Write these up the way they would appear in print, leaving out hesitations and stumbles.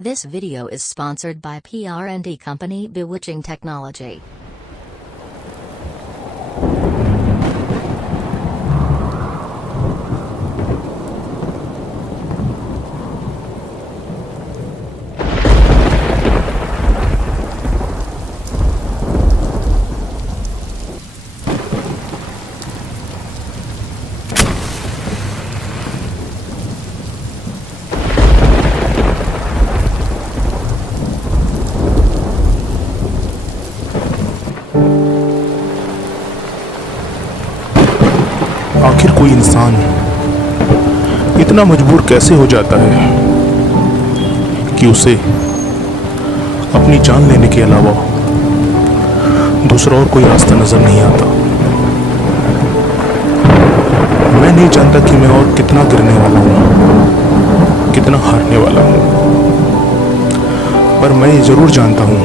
This video is sponsored by PR&D company Bewitching Technology. आखिर कोई इंसान इतना मजबूर कैसे हो जाता है कि उसे अपनी जान लेने के अलावा दूसरा और कोई रास्ता नजर नहीं आता। मैं नहीं जानता कि मैं और कितना गिरने वाला हूँ, कितना हारने वाला हूँ, पर मैं ये जरूर जानता हूँ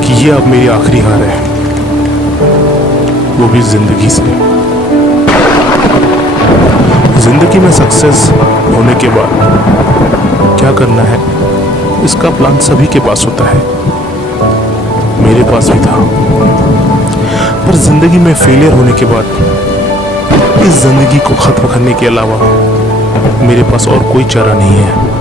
कि ये अब मेरी आखिरी हार है, वो भी जिंदगी से। जिंदगी में सक्सेस होने के बाद क्या करना है, इसका प्लान सभी के पास होता है, मेरे पास भी था। पर जिंदगी में फेलियर होने के बाद इस जिंदगी को खत्म करने के अलावा मेरे पास और कोई चारा नहीं है।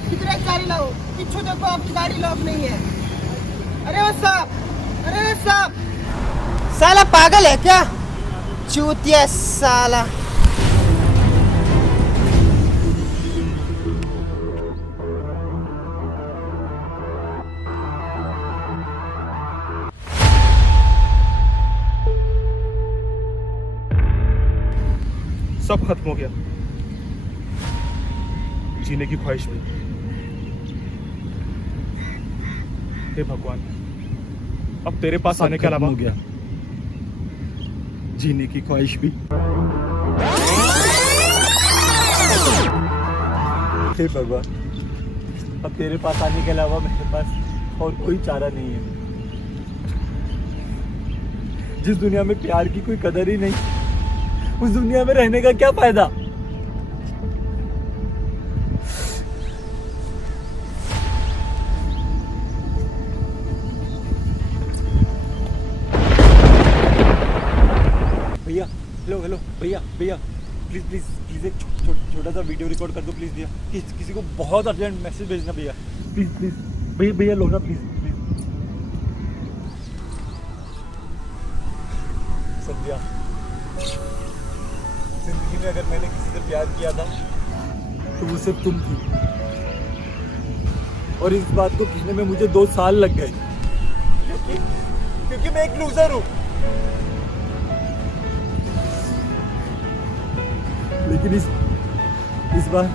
किधर गाड़ी लाओ, पीछे देखो आपकी गाड़ी लॉक नहीं है। अरे वो साहब, अरे वो साहब, साला पागल है क्या? चूतिया साला। सब खत्म हो गया, जीने की ख्वाहिश भी। हे भगवान, अब तेरे पास आने के अलावा हो गया, जीने की ख्वाहिश भी। हे भगवान, अब तेरे पास आने के अलावा मेरे पास और कोई चारा नहीं है। जिस दुनिया में प्यार की कोई कदर ही नहीं, उस दुनिया में रहने का क्या फायदा। भैया, हेलो हेलो भैया, भैया प्लीज प्लीज प्लीज एक छोटा सा वीडियो रिकॉर्ड कर दो प्लीज भैया। किसी को बहुत अर्जेंट मैसेज भेजना भैया, प्लीज प्लीज भैया, भैया लो ना प्लीज प्लीज। संध्या, जिंदगी में अगर मैंने किसी से प्यार किया था तो वो सिर्फ तुम थी, और इस बात को कहने में मुझे 2 साल लग गए, क्योंकि मैं एक लूजर हूँ। लेकिन इस बार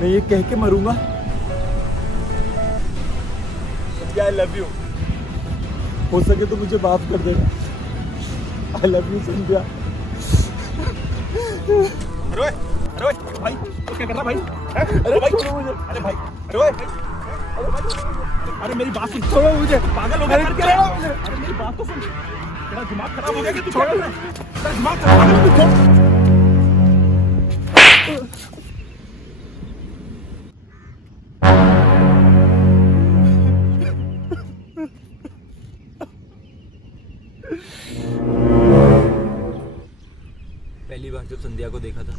मैं ये कह के मरूंगा, आई लव यू। हो सके तो मुझे माफ कर देना। आई लव यू संध्या। अरे भाई, तो क्या कर रहा भाई? अरे भाई छोड़ो मुझे। अरे भाई, अरे मेरी बात सुन, छोड़ो मुझे, पागल हो गया छोड़ो मुझे। अरे मेरी बात तो सुन, तेरा दिमाग खराब हो गया कि तू छोड़ रहा है? तेरा दिमाग खराब हो गया, तू छोड़। पहली बार जब संध्या को देखा था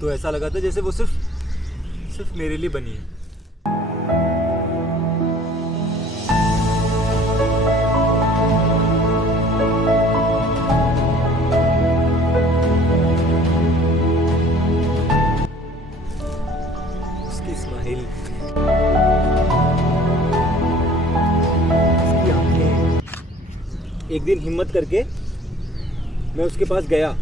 तो ऐसा लगा था जैसे वो सिर्फ मेरे लिए बनी है। उसकी स्माइल, उसकी आंखें। एक दिन हिम्मत करके मैं उसके पास गया।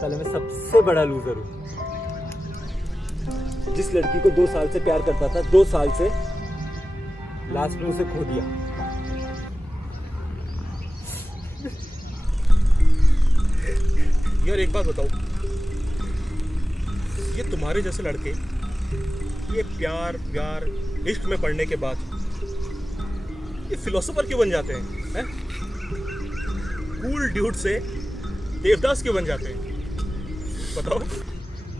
साले मैं सबसे बड़ा लूजर हूँ। जिस लड़की को 2 साल से प्यार करता था, 2 साल से, लास्ट में उसे खो दिया। यार एक बात बताओ, ये तुम्हारे जैसे लड़के ये प्यार व्यार इश्क में पड़ने के बाद ये फिलोसोफर क्यों बन जाते हैं? कूल ड्यूड से देवदास क्यों बन जाते हैं? बताओ।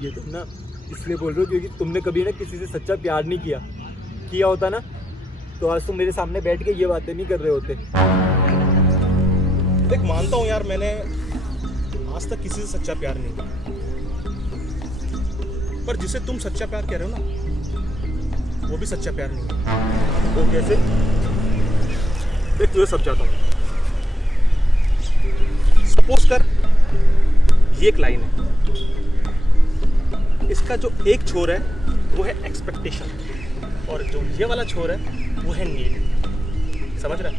ये तुम ना इसलिए बोल रहे हो क्योंकि तुमने कभी ना किसी से सच्चा प्यार नहीं किया होता ना तो आज तुम मेरे सामने बैठ के ये बातें नहीं कर रहे होते। देख, मानता हूँ यार, मैंने आज तक किसी से सच्चा प्यार नहीं किया, पर जिसे तुम सच्चा प्यार कह रहे हो ना, वो भी सच्चा प्यार नहीं है। वो कैसे? देख, तुझे समझाता हूँ। सपोज कर ये एक लाइन है, इसका जो एक छोर है वो है एक्सपेक्टेशन और जो ये वाला छोर है वो है नीड। समझ रहा है?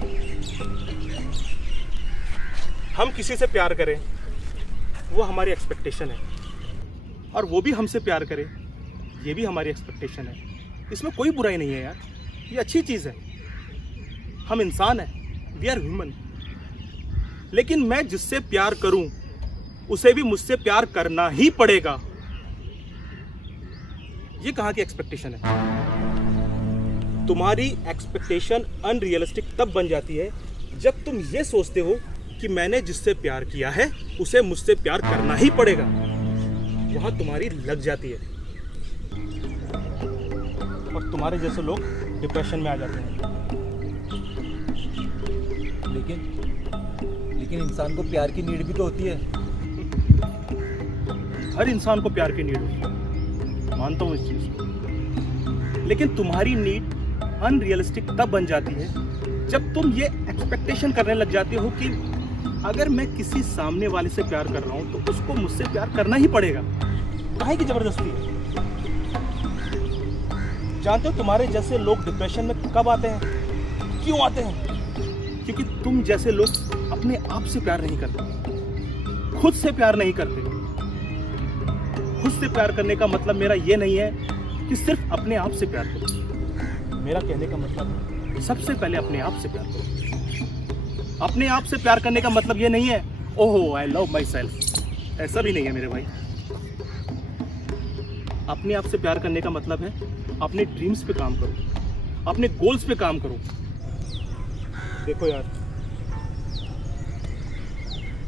हम किसी से प्यार करें वो हमारी एक्सपेक्टेशन है और वो भी हमसे प्यार करे ये भी हमारी एक्सपेक्टेशन है। इसमें कोई बुराई नहीं है यार, ये अच्छी चीज़ है। हम इंसान हैं, वी आर ह्यूमन। लेकिन मैं जिससे प्यार करूं उसे भी मुझसे प्यार करना ही पड़ेगा। ये कहाँ की एक्सपेक्टेशन है? तुम्हारी एक्सपेक्टेशन अनरियलिस्टिक तब बन जाती है जब तुम ये सोचते हो कि मैंने जिससे प्यार किया है उसे मुझसे प्यार करना ही पड़ेगा। वहां तुम्हारी लग जाती है और तुम्हारे जैसे लोग डिप्रेशन में आ जाते हैं। लेकिन इंसान को प्यार की नीड भी तो होती है। हर इंसान को प्यार की नीड होती है, मानता हूँ इस चीज को। लेकिन तुम्हारी नीड अनरियलिस्टिक तब बन जाती है जब तुम ये एक्सपेक्टेशन करने लग जाते हो कि अगर मैं किसी सामने वाले से प्यार कर रहा हूं तो उसको मुझसे प्यार करना ही पड़ेगा। काहे की जबरदस्ती है? जानते हो तुम्हारे जैसे लोग डिप्रेशन में कब आते हैं, क्यों आते हैं? क्योंकि तुम जैसे लोग अपने आप से प्यार नहीं करते, खुद से प्यार नहीं करते। खुद से प्यार करने का मतलब मेरा ये नहीं है कि सिर्फ अपने आप से प्यार करो। मेरा कहने का मतलब है सबसे पहले अपने आप से प्यार करो। अपने आप से प्यार करने का मतलब ये नहीं है ओहो आई लव माई सेल्फ, ऐसा भी नहीं है मेरे भाई। अपने आप से प्यार करने का मतलब है अपने ड्रीम्स पे काम करो, अपने गोल्स पे काम करो। देखो यार,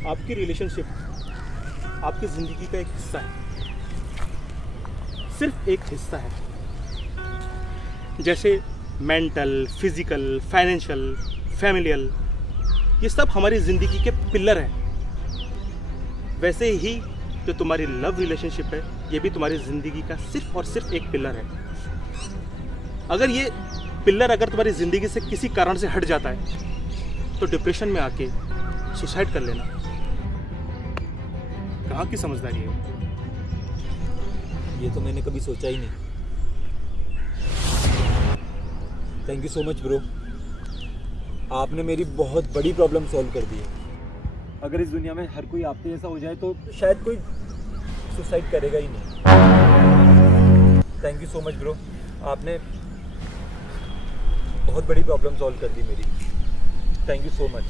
आपकी रिलेशनशिप आपकी जिंदगी का एक हिस्सा है, सिर्फ एक हिस्सा है। जैसे मेंटल, फिजिकल, फाइनेंशियल, फैमिलियल, ये सब हमारी ज़िंदगी के पिलर हैं। वैसे ही जो तुम्हारी लव रिलेशनशिप है ये भी तुम्हारी ज़िंदगी का सिर्फ और सिर्फ एक पिलर है। अगर ये पिल्लर अगर तुम्हारी जिंदगी से किसी कारण से हट जाता है तो डिप्रेशन में आके सुसाइड कर लेना। कहाँ की समझदारी है? ये तो मैंने कभी सोचा ही नहीं। Thank you so much bro, आपने मेरी बहुत बड़ी प्रॉब्लम सॉल्व कर दी है। अगर इस दुनिया में हर कोई आपके जैसा हो जाए तो शायद कोई सुसाइड करेगा ही नहीं। Thank you so much bro, आपने बहुत बड़ी प्रॉब्लम सॉल्व कर दी मेरी। Thank you so much.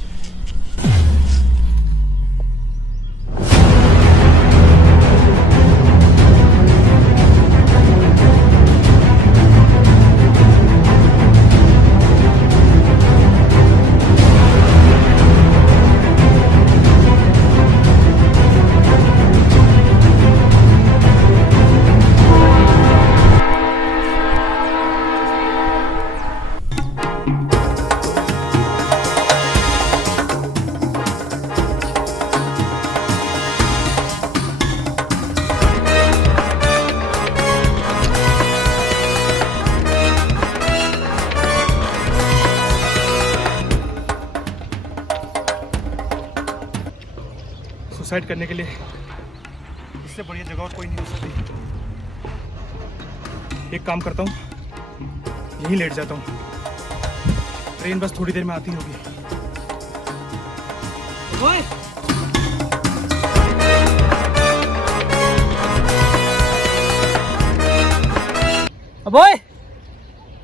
Suicide करने के लिए इससे बढ़िया जगह और कोई नहीं हो सकती। एक काम करता हूँ, यहीं लेट जाता हूँ, ट्रेन बस थोड़ी देर में आती होगी। ओए अब ओए,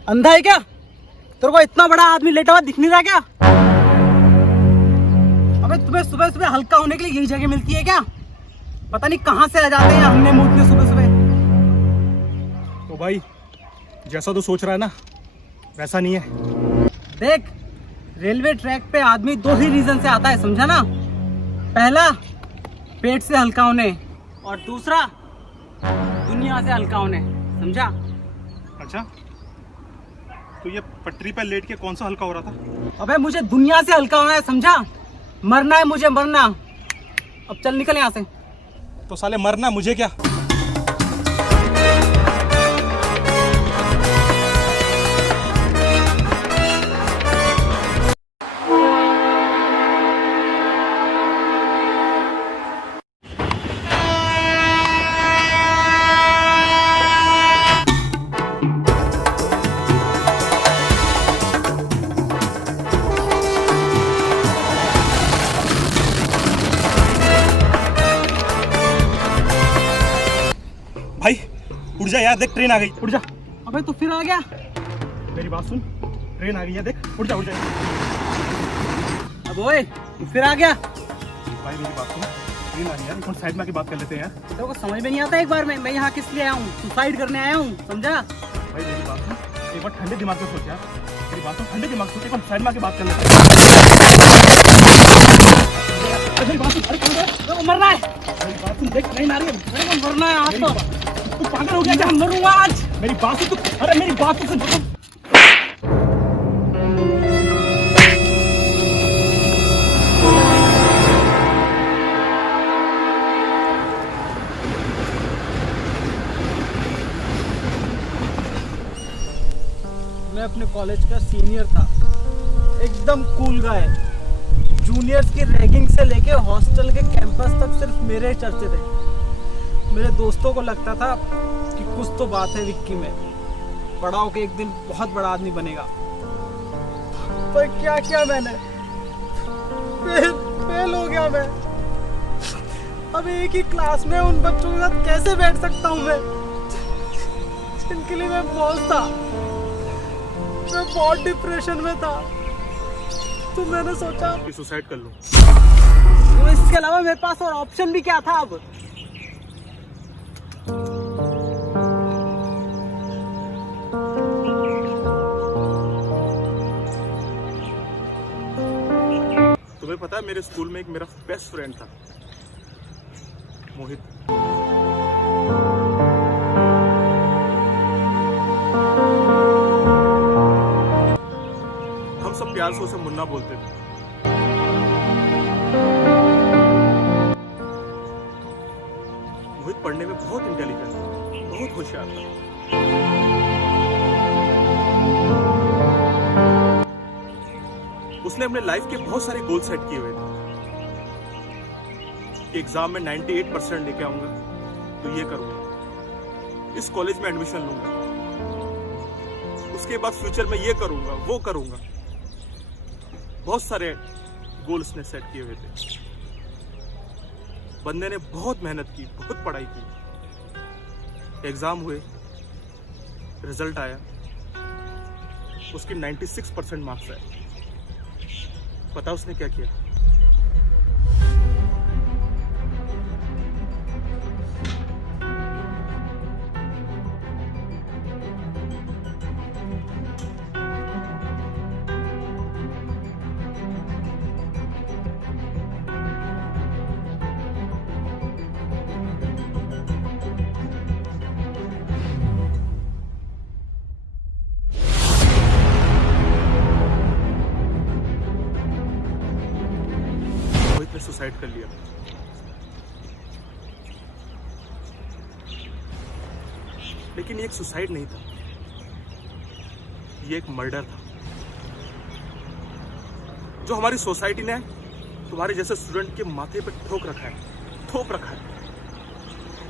अंधा है क्या? तेरे को इतना बड़ा आदमी लेटा हुआ दिख नहीं रहा क्या? अबे तुम्हें सुबह सुबह हल्का होने के लिए यही जगह मिलती है क्या? पता नहीं कहाँ से आ जाते हैं हमने मूड में सुबह सुबह। तो भाई जैसा तू सोच रहा है ना वैसा नहीं है। देख, रेलवे ट्रैक पे आदमी दो ही रीजन से आता है, समझा ना? पहला पेट से हल्का होने और दूसरा दुनिया से हल्का होने, समझा? अच्छा, तो ये पटरी पर लेट के कौन सा हल्का हो रहा था? अबे मुझे दुनिया से हल्का होना है, समझा? मरना है मुझे, मरना। अब चल निकल यहाँ से। तो साले मरना मुझे क्या? भाई उठ जा यार, देख ट्रेन आ गई, उठ जा। अबे तू फिर आ गया? मेरी बात सुन, ट्रेन आ गई है, देख, उठ जा उठ जा। अब ओए तू फिर आ गया? भाई मेरी बात सुन, ट्रेन आ गई यार, एक मिनट साइड में आके बात कर लेते हैं यार। तेरे को समझ में नहीं आता एक बार में मैं यहाँ किस लिए आया हूँ? सुसाइड करने आया हूँ, समझा? भाई मेरी बात सुन, एक बार ठंडे दिमाग से सोच यार, मेरी बात सुन, ठंडे दिमाग से सोच, एक बार साइड में आके बात कर लेते हैं। अरे बात सुन, अरे कौन है? तेरे को मरना है। मेरी बात सुन, देख ट्रेन आ रही है, तेरे को मरना है आज तो। तू पागल हो गया क्या? मरूंगा आज। मेरी बात सुन, अरे मेरी बात सुन। मैं अपने कॉलेज का सीनियर था, एकदम कूल गाय। जूनियर्स की रैगिंग से लेके हॉस्टल के कैंपस तक सिर्फ मेरे ही चर्चे थे। मेरे दोस्तों को लगता था कि कुछ तो बात है विक्की में, बड़ा होके एक दिन बहुत बड़ा आदमी बनेगा। पर क्या किया मैंने? फेल हो गया मैं। अब एक ही क्लास में उन बच्चों के साथ कैसे बैठ सकता हूँ मैं, जिनके लिए मैं बॉस था। मैं बहुत डिप्रेशन में था, तो मैंने सोचा कि सुसाइड कर लूं। तो इसके अलावा मेरे पास और ऑप्शन भी क्या था? अब तुम्हें पता है मेरे स्कूल में एक मेरा बेस्ट फ्रेंड था, मोहित। हम सब प्यार से उसे मुन्ना बोलते थे। मोहित पढ़ने में बहुत इंटेलिजेंट, बहुत होशियार था। उसने अपने लाइफ के बहुत सारे गोल सेट किए हुए थे। एग्जाम में 98% लेके आऊंगा तो ये करूंगा, इस कॉलेज में एडमिशन लूंगा, उसके बाद फ्यूचर में ये करूंगा, वो करूंगा। बहुत सारे गोल उसने सेट किए हुए थे। बंदे ने बहुत मेहनत की, बहुत पढ़ाई की। एग्जाम हुए, रिजल्ट आया, उसकी 96% मार्क्स आए। पता उसने क्या किया? सुसाइड कर लिया। लेकिन ये एक सुसाइड नहीं था, ये एक मर्डर था। जो हमारी सोसाइटी ने तुम्हारे जैसे स्टूडेंट के माथे पे थोप रखा है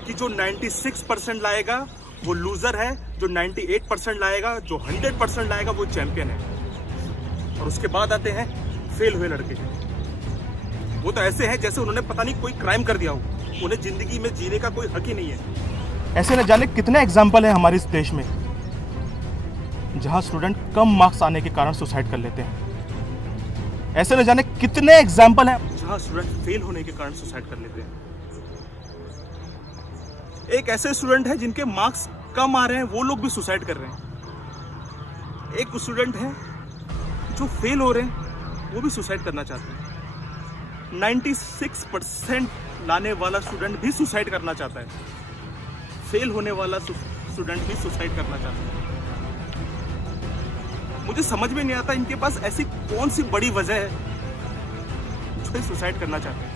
कि जो 96% लाएगा वो लूजर है, जो 98% लाएगा, जो 100% लाएगा वो चैंपियन है। और उसके बाद आते हैं फेल हुए लड़के। वो तो ऐसे हैं जैसे उन्होंने पता नहीं कोई क्राइम कर दिया हो, उन्हें जिंदगी में जीने का कोई हक ही नहीं है। ऐसे न जाने कितने एग्जाम्पल हैं हमारे इस देश में जहां स्टूडेंट कम मार्क्स आने के कारण सुसाइड कर लेते हैं। ऐसे न जाने कितने एग्जाम्पल हैं जहां स्टूडेंट फेल होने के कारण सुसाइड कर लेते हैं। एक ऐसे स्टूडेंट है जिनके मार्क्स कम आ रहे हैं, वो लोग भी सुसाइड कर रहे हैं। एक स्टूडेंट है जो फेल हो रहे हैं, वो भी सुसाइड करना चाहते हैं। 96% लाने वाला स्टूडेंट भी सुसाइड करना चाहता है। फेल होने वाला स्टूडेंट भी सुसाइड करना चाहता है। मुझे समझ में नहीं आता इनके पास ऐसी कौन सी बड़ी वजह है जो सुसाइड करना चाहते हैं।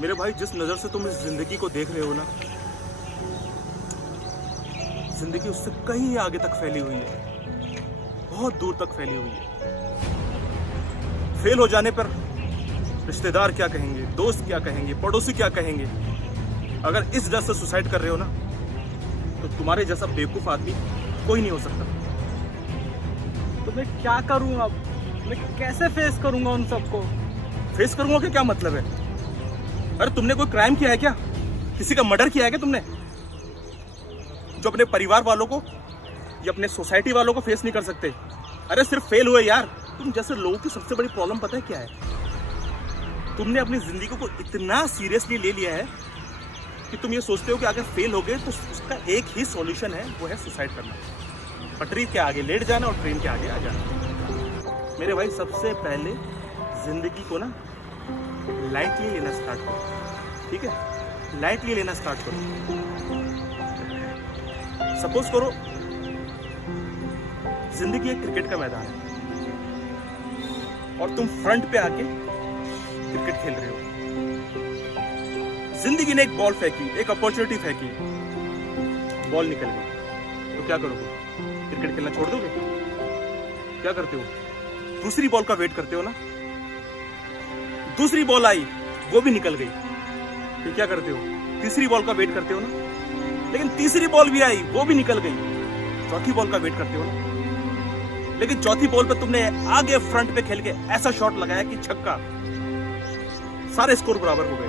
मेरे भाई, जिस नजर से तुम इस जिंदगी को देख रहे हो ना, जिंदगी उससे कहीं आगे तक फैली हुई है, बहुत दूर तक फैली हुई है। फेल हो जाने पर रिश्तेदार क्या कहेंगे, दोस्त क्या कहेंगे, पड़ोसी क्या कहेंगे। अगर इस डर से सुसाइड कर रहे हो ना, तो तुम्हारे जैसा बेवकूफ आदमी कोई नहीं हो सकता। तो मैं क्या करूं अब? मैं कैसे फेस करूंगा उन सबको? फेस करूंगा कि क्या मतलब है? अरे तुमने कोई क्राइम किया है क्या? किसी का मर्डर किया है क्या तुमने, जो अपने परिवार वालों को या अपने सोसाइटी वालों को फेस नहीं कर सकते? अरे सिर्फ फेल हुए यार। तुम जैसे लोगों की सबसे बड़ी प्रॉब्लम पता है क्या है? तुमने अपनी जिंदगी को इतना सीरियसली ले लिया है कि तुम ये सोचते हो कि अगर फेल हो गए तो उसका एक ही सॉल्यूशन है, वो है सुसाइड करना। पटरी के आगे लेट जाना और ट्रेन के आगे आ जाना। मेरे भाई, सबसे पहले जिंदगी को ना लाइटली लेना स्टार्ट करो, ठीक है? लाइटली लेना स्टार्ट करो। सपोज करो जिंदगी एक क्रिकेट का मैदान है और तुम फ्रंट पे आके क्रिकेट खेल रहे हो। जिंदगी ने एक बॉल फेंकी, एक अपॉर्चुनिटी फेंकी, बॉल निकल गई, तो क्या करोगे? क्रिकेट खेलना छोड़ दोगे? क्या करते हो? दूसरी बॉल का वेट करते हो ना। दूसरी बॉल आई, वो भी निकल गई, फिर क्या करते हो? तीसरी बॉल का वेट करते हो ना। लेकिन तीसरी बॉल भी आई, वो भी निकल गई, चौथी बॉल का वेट करते हो ना। लेकिन चौथी बॉल पे तुमने आगे फ्रंट पे खेल के ऐसा शॉट लगाया कि छक्का, सारे स्कोर बराबर हो गए।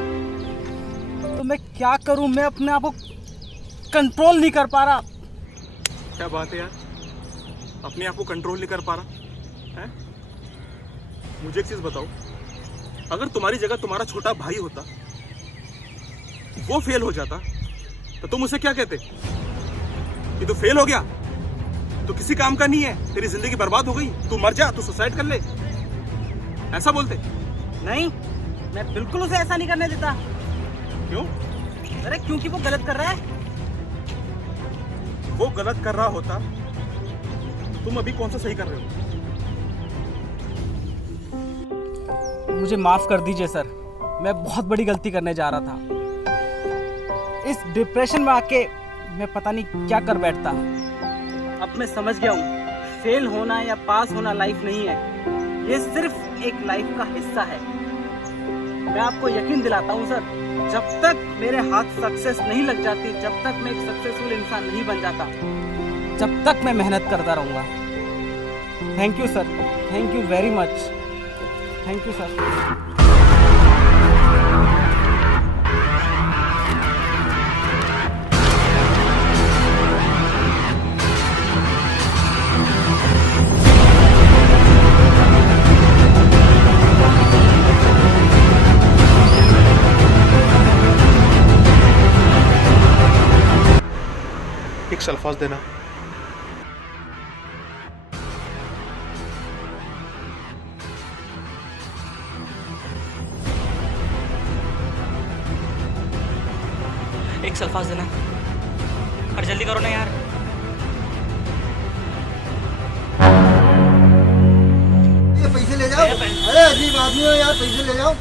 तो मैं क्या करूं? मैं अपने आप को कंट्रोल नहीं कर पा रहा। क्या बात है यार, अपने आप को कंट्रोल नहीं कर पा रहा है? मुझे एक चीज बताओ, अगर तुम्हारी जगह तुम्हारा छोटा भाई होता, वो फेल हो जाता, तो तुम उसे क्या कहते? कि तू फेल हो गया तो किसी काम का नहीं है, तेरी जिंदगी बर्बाद हो गई, तू मर जा, तू सुसाइड कर ले, ऐसा बोलते? नहीं, मैं बिल्कुल उसे ऐसा नहीं करने देता। क्यों? अरे क्योंकि वो गलत कर रहा है। वो गलत कर रहा होता, तुम अभी कौन सा सही कर रहे हो? मुझे माफ कर दीजिए सर, मैं बहुत बड़ी गलती करने जा रहा था। इस डिप्रेशन में आके मैं पता नहीं क्या कर बैठता। अब मैं समझ गया हूँ, फेल होना या पास होना लाइफ नहीं है, ये सिर्फ एक लाइफ का हिस्सा है। मैं आपको यकीन दिलाता हूँ सर, जब तक मेरे हाथ सक्सेस नहीं लग जाती, जब तक मैं एक सक्सेसफुल इंसान नहीं बन जाता, जब तक मैं मेहनत करता रहूँगा। Thank you sir, thank you very much, thank you sir. एक सल्फास देना। एक सल्फास देना, और जल्दी करो ना यार। ये पैसे ले जाओ। अरे अजीब आदमी हो यार, पैसे ले जाओ।